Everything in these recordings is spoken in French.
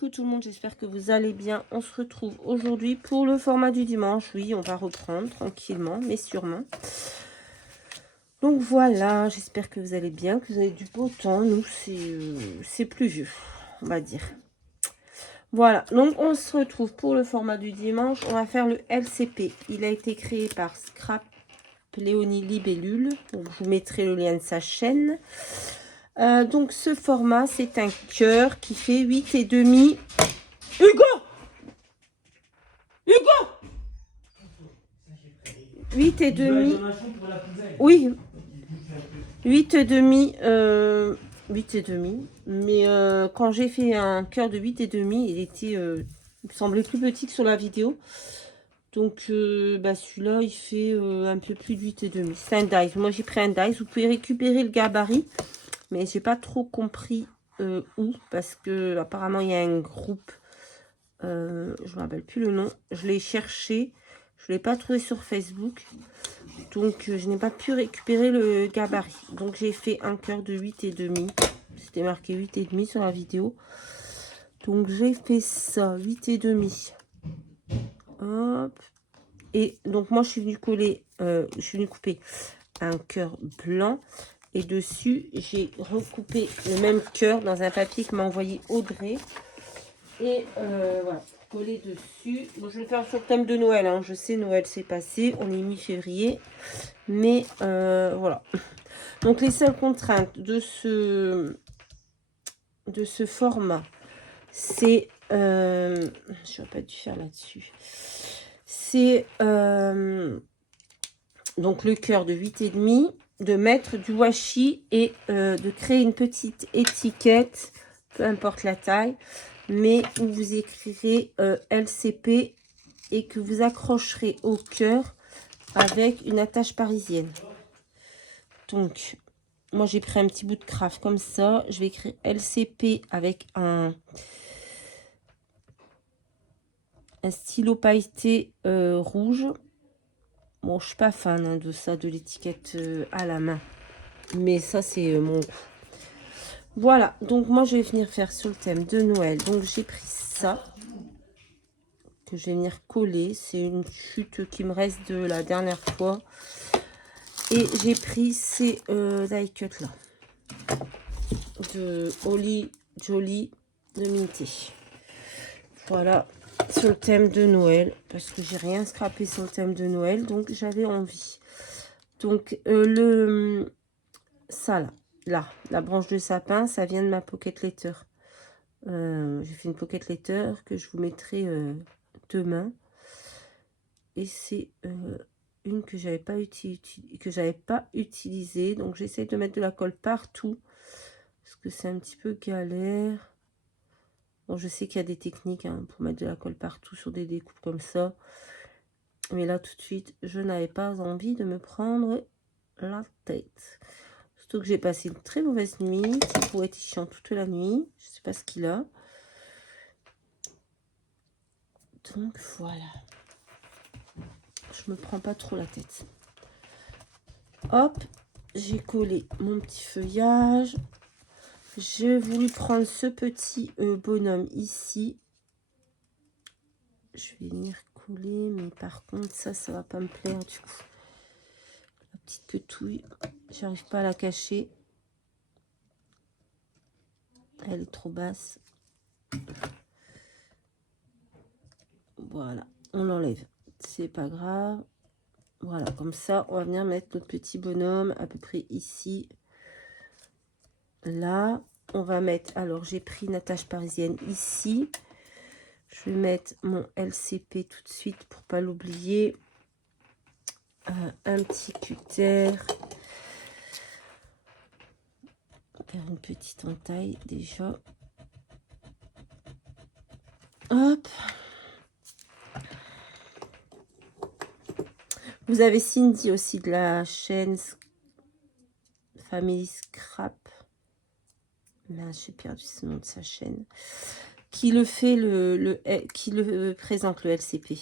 coucou tout le monde, j'espère que vous allez bien. On se retrouve aujourd'hui pour le format du dimanche. Oui, on va reprendre tranquillement, mais sûrement. Donc voilà, j'espère que vous allez bien, que vous avez du beau temps. Nous, c'est pluvieux, on va dire. Voilà, donc on se retrouve pour le format du dimanche. On va faire le LCP. Il a été créé par Scrap Léonie Libellule. Donc, je vous mettrai le lien de sa chaîne. Donc ce format, c'est un cœur qui fait 8,5. Hugo 8,5. Oui. 8,5. 8,5. Mais quand j'ai fait un cœur de 8,5, il était, il me semblait plus petit que sur la vidéo. Donc celui-là, il fait un peu plus de 8,5. C'est un dice. Moi, j'ai pris un dice. Vous pouvez récupérer le gabarit. Mais j'ai pas trop compris où. Parce que apparemment, il y a un groupe. Je me rappelle plus le nom. Je l'ai cherché. Je ne l'ai pas trouvé sur Facebook. Donc, je n'ai pas pu récupérer le gabarit. Donc, j'ai fait un cœur de 8,5. C'était marqué 8,5 sur la vidéo. Donc, j'ai fait ça. 8,5. Hop. Et donc, moi, je suis venue coller... je suis venue couper un cœur blanc. Et dessus, j'ai recoupé le même cœur dans un papier que m'a envoyé Audrey. Et voilà, coller dessus. Bon, je vais le faire sur le thème de Noël. Hein. Je sais, Noël c'est passé. On est mi-février. Mais voilà. Donc, les seules contraintes de ce format, c'est... je n'aurais pas dû faire là-dessus. C'est donc le cœur de 8,5, de mettre du washi et de créer une petite étiquette, peu importe la taille, mais où vous écrirez LCP et que vous accrocherez au cœur avec une attache parisienne. Donc, moi j'ai pris un petit bout de craft comme ça. Je vais écrire LCP avec un stylo pailleté rouge. Bon, je suis pas fan hein, de ça, de l'étiquette à la main. Mais ça, c'est mon goût. Voilà, donc moi, je vais venir faire sur le thème de Noël. Donc, j'ai pris ça, que je vais venir coller. C'est une chute qui me reste de la dernière fois. Et j'ai pris ces die cut là. De Holly Jolly de Minty. Voilà, sur le thème de Noël. Parce que j'ai rien scrappé sur le thème de Noël. Donc, j'avais envie. Donc, ça là, la branche de sapin, ça vient de ma pocket letter. J'ai fait une pocket letter que je vous mettrai demain. Et c'est une que j'avais pas utilisée. Donc j'essaie de mettre de la colle partout. Parce que c'est un petit peu galère. Bon, je sais qu'il y a des techniques hein, pour mettre de la colle partout sur des découpes comme ça. Mais là, tout de suite, je n'avais pas envie de me prendre la tête. Surtout que j'ai passé une très mauvaise nuit. Ça pourrait être chiant toute la nuit. Je sais pas ce qu'il a. Donc voilà. Je me prends pas trop la tête. Hop. J'ai collé mon petit feuillage. J'ai voulu prendre ce petit bonhomme ici. Je vais venir coller. Mais par contre, ça va pas me plaire du coup. La petite petouille. J'arrive pas à la cacher. Elle est trop basse. Voilà, on l'enlève. C'est pas grave. Voilà, comme ça, on va venir mettre notre petit bonhomme à peu près ici. Là, on va mettre... Alors, j'ai pris une attache parisienne ici. Je vais mettre mon LCP tout de suite pour pas l'oublier. Un petit cutter. Faire une petite entaille déjà. Hop. Vous avez Cindy aussi de la chaîne Family Scrap. Là, j'ai perdu ce nom de sa chaîne. Qui le fait qui le présente le LCP.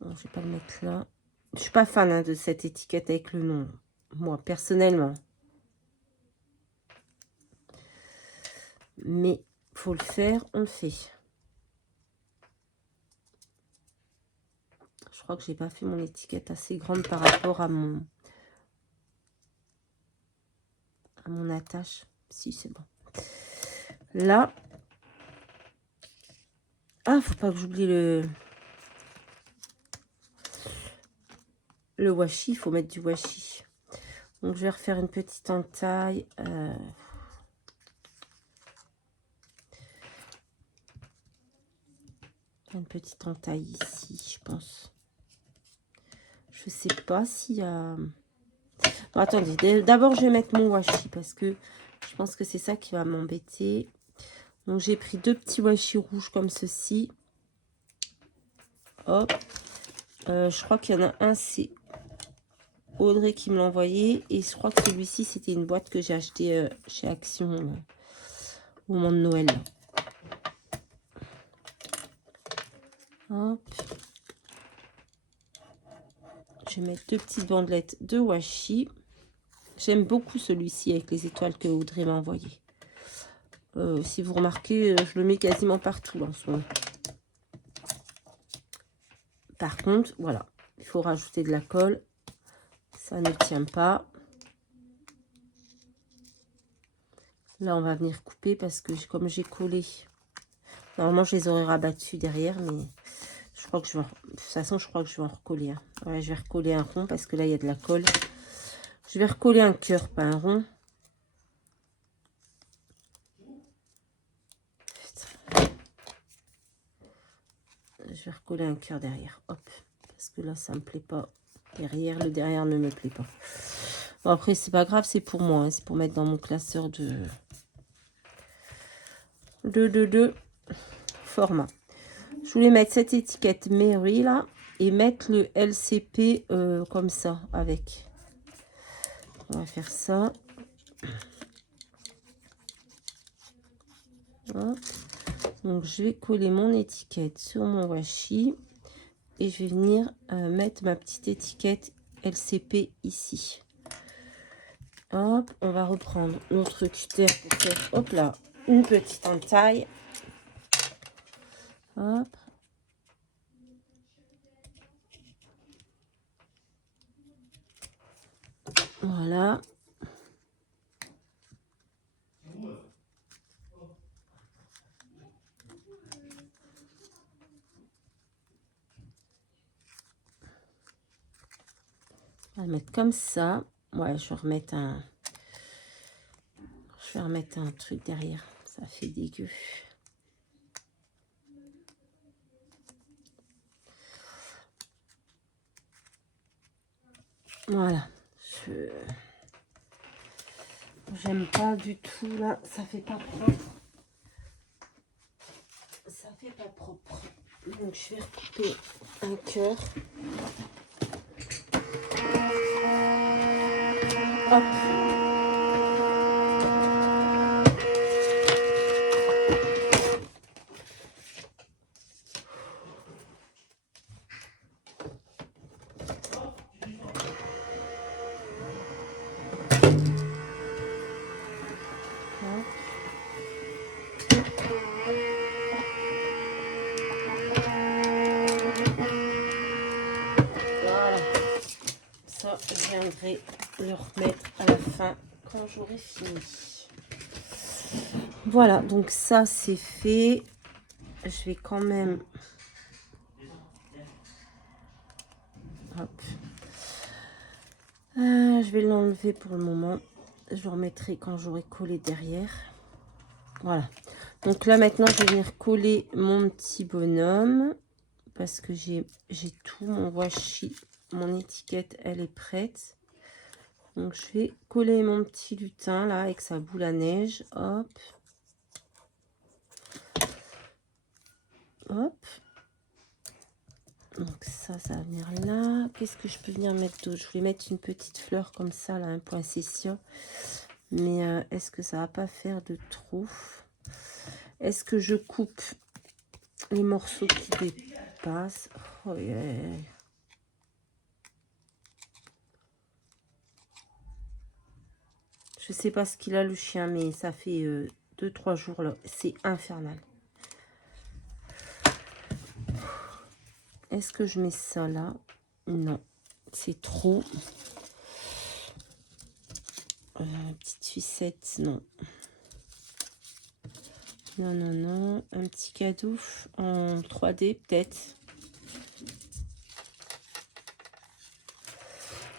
Bon, je vais pas le mettre là. Je suis pas fan hein, de cette étiquette avec le nom. Moi, personnellement. Mais faut le faire, on le fait. Je crois que j'ai pas fait mon étiquette assez grande par rapport à mon attache. Si, c'est bon. Là. Ah, faut pas que j'oublie le washi. Il faut mettre du washi. Donc, je vais refaire une petite entaille. Une petite entaille ici, je pense. Je sais pas s'il y a... Bon, attendez, d'abord, je vais mettre mon washi parce que je pense que c'est ça qui va m'embêter. Donc, j'ai pris 2 petits washi rouges comme ceci. Hop. Je crois qu'il y en a un, c'est Audrey qui me l'a envoyé. Et je crois que celui-ci, c'était une boîte que j'ai achetée chez Action au moment de Noël. Hop. Je vais mettre 2 petites bandelettes de washi. J'aime beaucoup celui-ci avec les étoiles que Audrey m'a envoyé. Si vous remarquez, je le mets quasiment partout en ce moment. Par contre, voilà, il faut rajouter de la colle. Ça ne tient pas. Là, on va venir couper parce que comme j'ai collé, normalement, je les aurais rabattus derrière, mais je crois que je vais... De toute façon, je crois que je vais en recoller un. Ouais, je vais recoller un rond parce que là, il y a de la colle. Je vais recoller un cœur, pas un rond. Je vais recoller un cœur derrière. Hop. Parce que là, ça me plaît pas. Derrière, le derrière ne me plaît pas. Bon, après, c'est pas grave, c'est pour moi. Hein, c'est pour mettre dans mon classeur de format. Je voulais mettre cette étiquette Mary là et mettre le LCP comme ça avec. On va faire ça. Hop. Donc, je vais coller mon étiquette sur mon washi. Et je vais venir mettre ma petite étiquette LCP ici. Hop, on va reprendre notre cutter pour faire, hop là, une petite entaille. Hop. Voilà. On va le mettre comme ça. Ouais, je vais remettre un truc derrière. Ça fait dégueu. Voilà. J'aime pas du tout là. Ça fait pas propre. Ça fait pas propre. Donc je vais recouper un cœur. Hop. Je viendrai le remettre à la fin quand j'aurai fini. Voilà, donc ça c'est fait. Je vais quand même... Hop. Je vais l'enlever pour le moment. Je le remettrai quand j'aurai collé derrière. Voilà. Donc là maintenant je vais venir coller mon petit bonhomme. Parce que j'ai tout, mon washi, mon étiquette, elle est prête. Donc je vais coller mon petit lutin là avec sa boule à neige. Hop. Hop. Donc ça va venir là. Qu'est-ce que je peux venir mettre d'autre? Je voulais mettre une petite fleur comme ça, là, un poinsettia. Mais est-ce que ça va pas faire de trop? Est-ce que je coupe les morceaux qui dépassent? Oh, yeah. Je sais pas ce qu'il a le chien, mais ça fait 2-3 jours là. C'est infernal. Est-ce que je mets ça là? Non, c'est trop. Petite sucette, non. Non, non, non. Un petit cadeau en 3D, peut-être.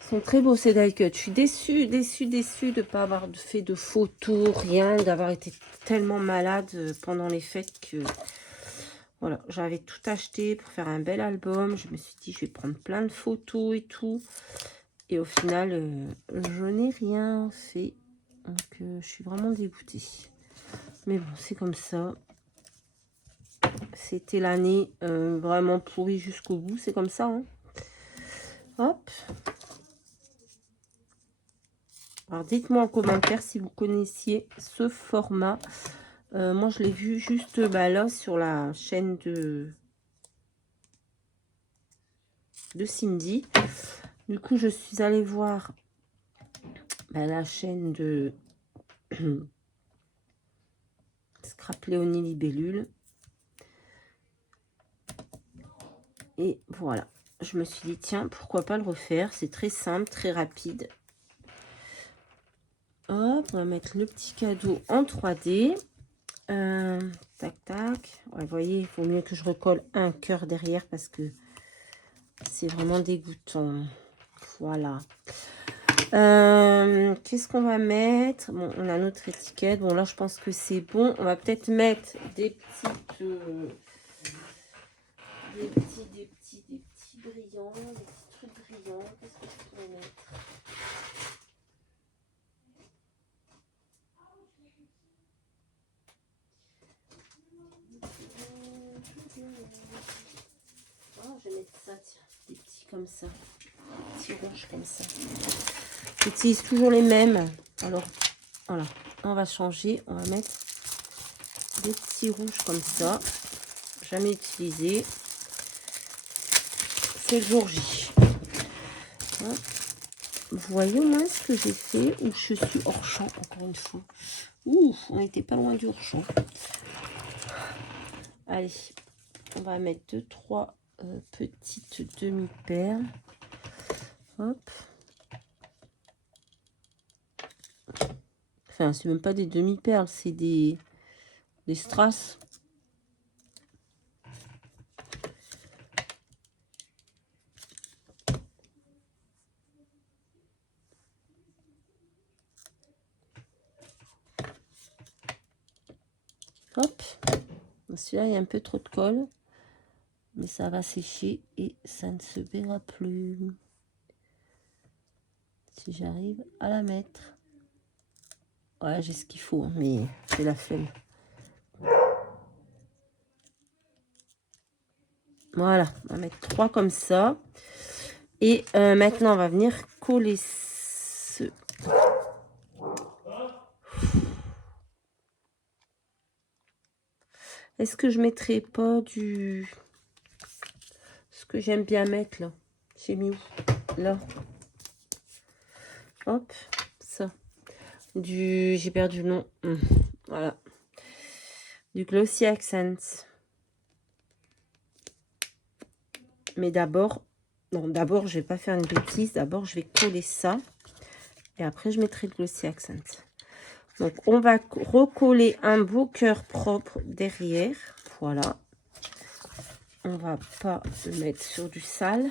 Ils sont très beaux, ces die cut. Je suis déçue de ne pas avoir fait de photos, rien, d'avoir été tellement malade pendant les fêtes que... Voilà, j'avais tout acheté pour faire un bel album. Je me suis dit, je vais prendre plein de photos et tout. Et au final, je n'ai rien fait. Donc, je suis vraiment dégoûtée. Mais bon, c'est comme ça. C'était l'année vraiment pourrie jusqu'au bout. C'est comme ça. Hein. Hop. Alors, dites-moi en commentaire si vous connaissiez ce format. Moi, je l'ai vu juste là sur la chaîne de Cindy. Du coup, je suis allée voir la chaîne de Scrap Léonie Libellule. Et voilà. Je me suis dit, tiens, pourquoi pas le refaire. C'est très simple, très rapide. Hop, on va mettre le petit cadeau en 3D. Tac, tac. Ouais, vous voyez, il vaut mieux que je recolle un cœur derrière parce que c'est vraiment dégoûtant. Voilà. Qu'est-ce qu'on va mettre? Bon, on a notre étiquette. Bon, là, je pense que c'est bon. On va peut-être mettre des petites... des petits brillants. Des petits trucs brillants. Qu'est-ce que je pourrais mettre? Oh, je vais mettre ça, tiens. Des petits comme ça. Des petits rouges comme ça. J'utilise toujours les mêmes. Alors, voilà. On va changer. On va mettre des petits rouges comme ça. Jamais utilisé. C'est le jour J. Hein. Vous voyez au moins ce que j'ai fait où je suis hors champ, encore une fois. Ouh, on n'était pas loin du hors champ. Allez, on va mettre 2-3 petites demi-perles. Hop. Enfin, c'est même pas des demi-perles, c'est des strass. Hop. Celui-là, il y a un peu trop de colle. Mais ça va sécher et ça ne se verra plus. Si j'arrive à la mettre. Ouais, j'ai ce qu'il faut, mais c'est la flemme. Voilà, on va mettre 3 comme ça. Et maintenant, on va venir coller ce... Est-ce que je mettrai pas du... Ce que j'aime bien mettre, là. J'ai mis où? Là. Hop, ça. Du... J'ai perdu le nom. Voilà. Du Glossy Accents. Mais d'abord... Non, d'abord, je vais pas faire une bêtise. D'abord, je vais coller ça. Et après, je mettrai le Glossy Accents. Donc, on va recoller un beau cœur propre derrière. Voilà. On va pas le mettre sur du sale.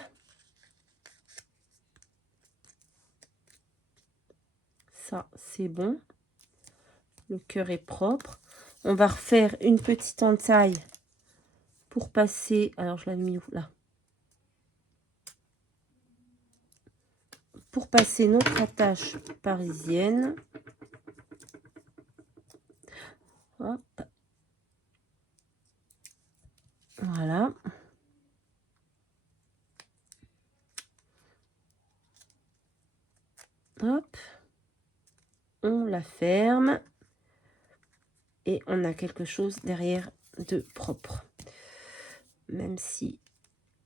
Ça, c'est bon. Le cœur est propre. On va refaire une petite entaille pour passer... Alors, je l'avais mis où? Là. Pour passer notre attache parisienne. Hop. Voilà. Hop. On la ferme. Et on a quelque chose derrière de propre. Même si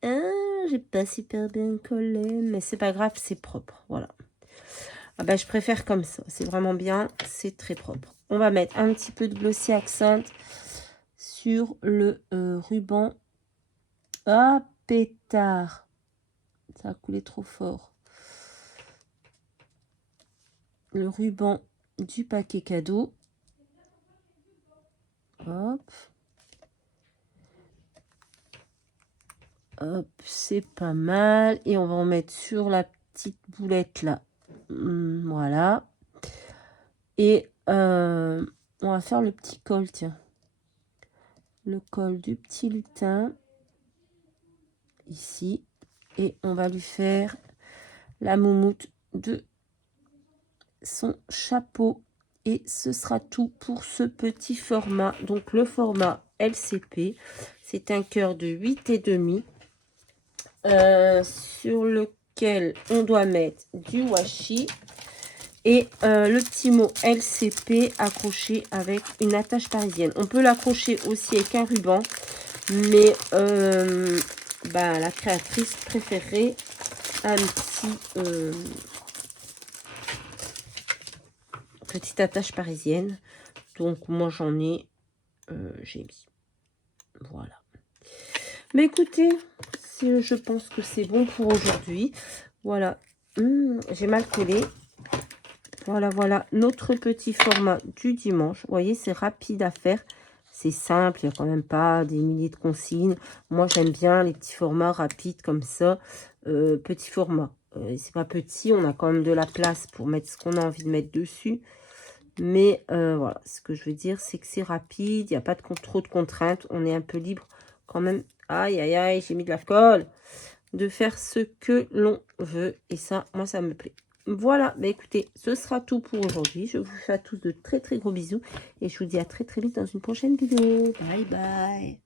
j'ai pas super bien collé, mais c'est pas grave, c'est propre. Voilà. Ah bah, je préfère comme ça. C'est vraiment bien. C'est très propre. On va mettre un petit peu de Glossy Accent sur le ruban. Ah, pétard. Ça a coulé trop fort. Le ruban du paquet cadeau. Hop. Hop, c'est pas mal. Et on va en mettre sur la petite boulette là. Voilà. Et on va faire le petit col, tiens. Le col du petit lutin. Ici. Et on va lui faire la moumoute de son chapeau. Et ce sera tout pour ce petit format. Donc le format LCP, c'est un cœur de 8,5 sur lequel on doit mettre du washi et le petit mot LCP accroché avec une attache parisienne. On peut l'accrocher aussi avec un ruban, mais la créatrice préférait un petite attache parisienne. Donc moi j'en ai, j'ai mis. Voilà. Mais écoutez, je pense que c'est bon pour aujourd'hui. Voilà. J'ai mal collé. Voilà, voilà notre petit format du dimanche. Vous voyez, c'est rapide à faire. C'est simple, il n'y a quand même pas des milliers de consignes. Moi, j'aime bien les petits formats rapides comme ça. Petit format. C'est pas petit, on a quand même de la place pour mettre ce qu'on a envie de mettre dessus. Mais voilà, ce que je veux dire, c'est que c'est rapide. Il n'y a pas trop de contraintes. On est un peu libre quand même. Aïe, aïe, aïe, j'ai mis de la colle. De faire ce que l'on veut. Et ça, moi, ça me plaît. Voilà, bah écoutez, ce sera tout pour aujourd'hui. Je vous fais à tous de très très gros bisous. Et je vous dis à très très vite dans une prochaine vidéo. Bye bye.